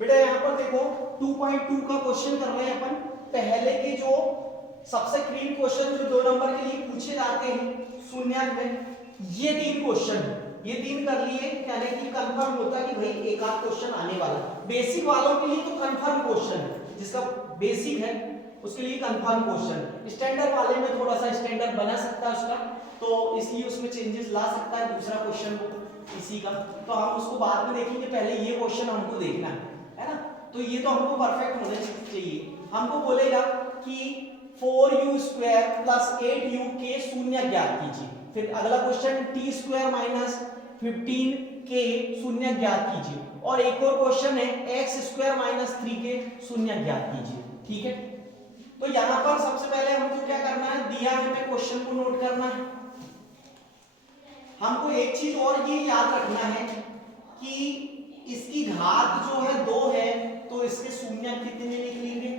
बेटा यहाँ पर देखो 2.2 का क्वेश्चन कर रहे हैं अपन। पहले के जो सबसे क्लीन क्वेश्चन जो 2 नंबर के लिए पूछे जाते हैं शून्यांक में, ये 3 क्वेश्चन, ये 3 कर लिए, यानी कि कंफर्म होता है कि भाई एक आध क्वेश्चन आने वाला। बेसिक वालों के लिए तो कंफर्म क्वेश्चन है, जिसका बेसिक है उसके लिए कंफर्म क्वेश्चन। स्टैंडर्ड वाले में थोड़ा सा स्टैंडर्ड बना सकता है उसका, तो इसलिए उसमें चेंजेस ला सकता है दूसरा क्वेश्चन को इसी का, तो हम उसको बाद में देखेंगे। पहले ये क्वेश्चन हमको देखना है ना, तो ये तो हमको परफेक्ट होने चाहिए। हमको बोलेगा कि 4u स्क्वायर प्लस 8u के शून्य ज्ञात कीजिए। फिर अगला क्वेश्चन t स्क्वायर माइनस 15 के शून्य ज्ञात कीजिए, और एक और क्वेश्चन है x स्क्वायर माइनस 3 के शून्य ज्ञात कीजिए। ठीक है, तो यहां पर सबसे पहले हमको क्या करना है, दिया है हमें क्वेश्चन को नोट करना है। हमको एक चीज और ये याद रखना है कि इसकी घात जो है 2 है, तो इसके शून्य कितने निकलेंगे,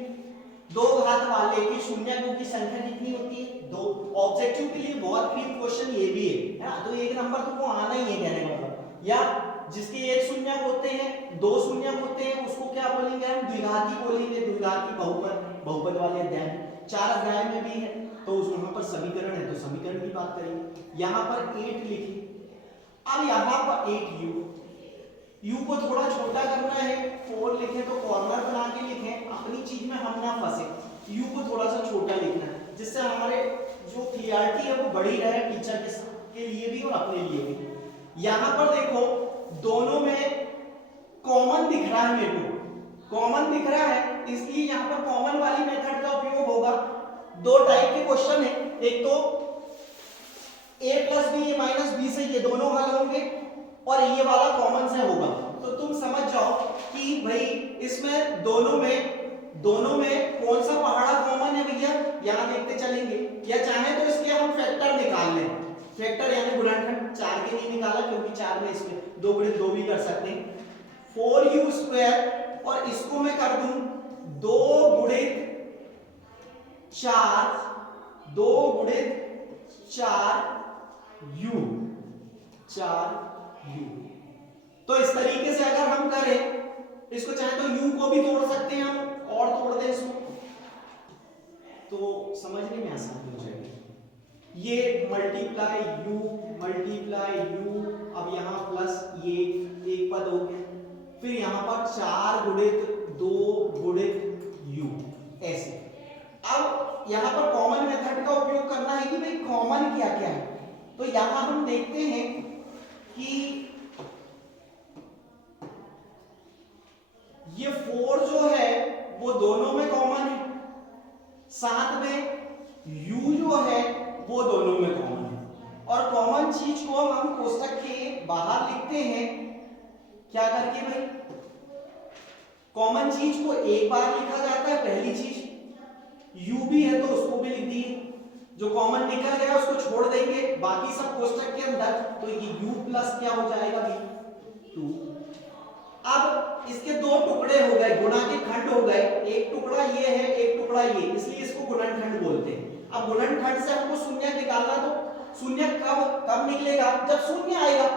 2 घात वाले के शून्यों की संख्या कितनी होती है, 2। ऑब्जेक्टिव के लिए बहुत क्लीन क्वेश्चन ये भी है ना, तो एक नंबर तो को आना ही है कहने का मतलब। या जिसके एक शून्य होते हैं, 2 शून्य होते हैं, उसको क्या बोलेंगे हम, द्विघाती बोलेंगे, द्विघाती बहुपद वाले अध्याय 4 अध्याय में भी है, तो वहां पर समीकरण है तो समीकरण की बात करेंगे। यहां पर 8 लिखिए। अब यहां पर 8u को थोड़ा छोटा करना है, 4 लिखे तो कॉर्नर बना के लिखें, अपनी चीज में हम ना फंसे। u को थोड़ा सा छोटा लिखना है, जिससे हमारे जो क्लियरिटी है वो बढ़ी रहे टीचर के लिए भी और अपने लिए भी। यहां पर देखो दोनों में कॉमन दिख रहा है, मेरे को कॉमन दिख रहा है, इसलिए यहां पर कॉमन वाली मेथड का उपयोग होगा। 2 टाइप के क्वेश्चन है, एक तो a plus B minus B से ये दोनों हल होंगे, और ये वाला कॉमन से होगा। तो तुम समझ जाओ कि भाई इसमें दोनों में कौन सा पहाड़ा कॉमन है भैया, यहां देखते चलेंगे। या चाहे तो इसके हम फैक्टर निकाल लें, फैक्टर यानी गुणनखंड। 4 के नहीं निकाला क्योंकि 4 में इसमें 2 गुणित 2 भी कर सकते हैं। 4u स्क्वायर, और इसको मैं कर दूं 2 गुणित 4, 2 गुणित 4u, 4u। तो इस तरीके से अगर हम करें, इसको चाहे तो u को भी तोड़ सकते हैं हम, और तोड़ दें इसको, तो समझने में आसानी हो जाएगी। ये मल्टीप्लाई u, अब यहां प्लस ये एक पद हो गया, फिर यहां पर 4 गुणित 2 गुणित u, ऐसे। अब यहां पर कॉमन मेथड का उपयोग करना है कि भाई कॉमन क्या क्या है। तो यहां हम देखते हैं कि ये 4 जो है वो दोनों में कॉमन है, साथ में u जो है वो दोनों में कॉमन है। और कॉमन चीज को हम कोष्टक के बाहर लिखते हैं क्या करके भाई, कॉमन चीज को एक बार लिखा जाता है, पहली चीज u भी है तो उसको भी लिख दिए, जो कॉमन निकल गया उसको छोड़ देंगे, बाकी सब कोष्टक के अंदर, तो ये u प्लस क्या हो जाएगा भी 2। अब इसके 2 टुकड़े हो गए, गुणा के खंड हो गए, एक टुकड़ा ये है एक टुकड़ा ये, इसलिए इसको गुणनखंड बोलते हैं। अब गुणनखंड से हमको शून्य निकालना, तो शून्य कब निकलेगा, जब शून्य आएगा,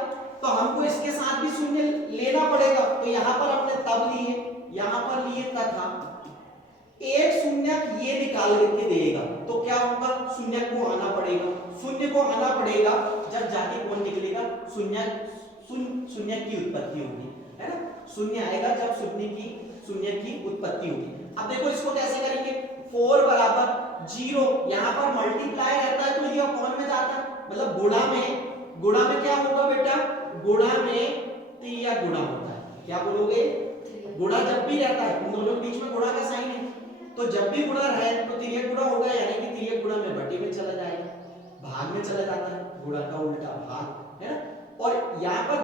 तो हमको इसके साथ भी शून्य लेना पड़ेगा। तो यहां पर हमने तब लिए, यहां पर लिए तथा एक शून्य ये निकाल के देगा, तो क्या होगा, शून्य को आना पड़ेगा, शून्य को आना पड़ेगा, जब जाके कौन निकलेगा, शून्य की उत्पत्ति होगी, है ना, शून्य आएगा जब शून्य की उत्पत्ति होगी। अब देखो इसको कैसे करेंगे, 4 बराबर 0, यहां पर मल्टीप्लाई रहता है तो ये अपॉन में जाता है, मतलब गुणा में क्या होगा बेटा, गुणा में त्रिया गुणा होता है। क्या बोलोगे, गुणा जब भी रहता है, उन दोनों के बीच में गुणा का साइन है, तो जब भी गुणा रहे तो तिर्यक गुणा होगा, यानी कि तिर्यक गुणा में बटे में चला जाएगा, भाग में चला जाता है, गुणा का उल्टा भाग, है ना। और यहाँ पर